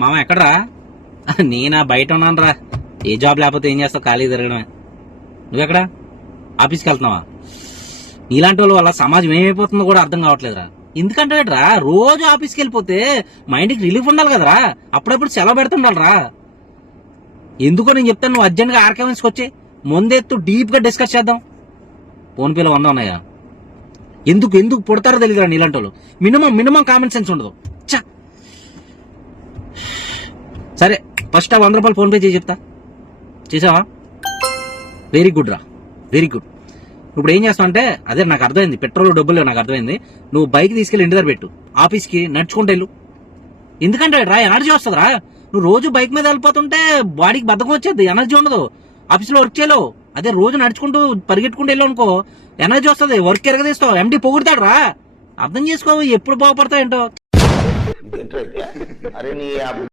మామ ఎక్కడరా? నేనా బయట ఉన్నాను రా. ఏ జాబ్ లేకపోతే ఏం చేస్తావు, ఖాళీ తిరగడమే. నువ్వెక్కడా? ఆఫీస్కి వెళ్తున్నావా? నీలాంటి వాళ్ళ వల్ల సమాజం ఏమైపోతుందో కూడా అర్థం కావట్లేదురా. ఎందుకంటే రోజు ఆఫీస్కి వెళ్ళిపోతే మైండ్కి రిలీఫ్ ఉండాలి కదరా, అప్పుడప్పుడు సెలవు పెడుతుండాలరా. ఎందుకో నేను చెప్తాను, నువ్వు అర్జెంట్గా ఆర్కేవెన్స్కి వచ్చి ముందెత్తు డీప్ గా డిస్కస్ చేద్దాం. ఫోన్ పేలో 100 ఉన్నాయా? ఎందుకు ఎందుకు పుడతారో తెలియదురా నీలాంటి వాళ్ళు. మినిమం కామన్ సెన్స్ ఉండదు. సరే ఫస్ట్ ఆ 100 రూపాయలు ఫోన్ పే చేసి చెప్తా. చేసావా? వెరీ గుడ్ రా, వెరీ గుడ్. ఇప్పుడు ఏం చేస్తావు అంటే, అదే నాకు అర్థమైంది, పెట్రోల్ డబ్బులు లేవు, నాకు అర్థమైంది. నువ్వు బైక్ తీసుకెళ్ళి ఇంటి దగ్గర పెట్టు, ఆఫీస్కి నడుచుకుంటూ వెళ్ళు. ఎందుకంటే రా ఎనర్జీ వస్తుందిరా. నువ్వు రోజు బైక్ మీద వెళ్ళిపోతుంటే బాడీకి బద్ధకం వచ్చేది, ఎనర్జీ ఉండదు, ఆఫీస్లో వర్క్ చేయలేవు. అదే రోజు నడుచుకుంటూ పరిగెట్టుకుంటూ వెళ్ళావు అనుకో, ఎనర్జీ వస్తుంది, వర్క్ ఎరగదీస్తావు, ఎండి పొగుడతాడు రా. అర్థం చేసుకోవు, ఎప్పుడు బాగుపడతావు ఏంటో.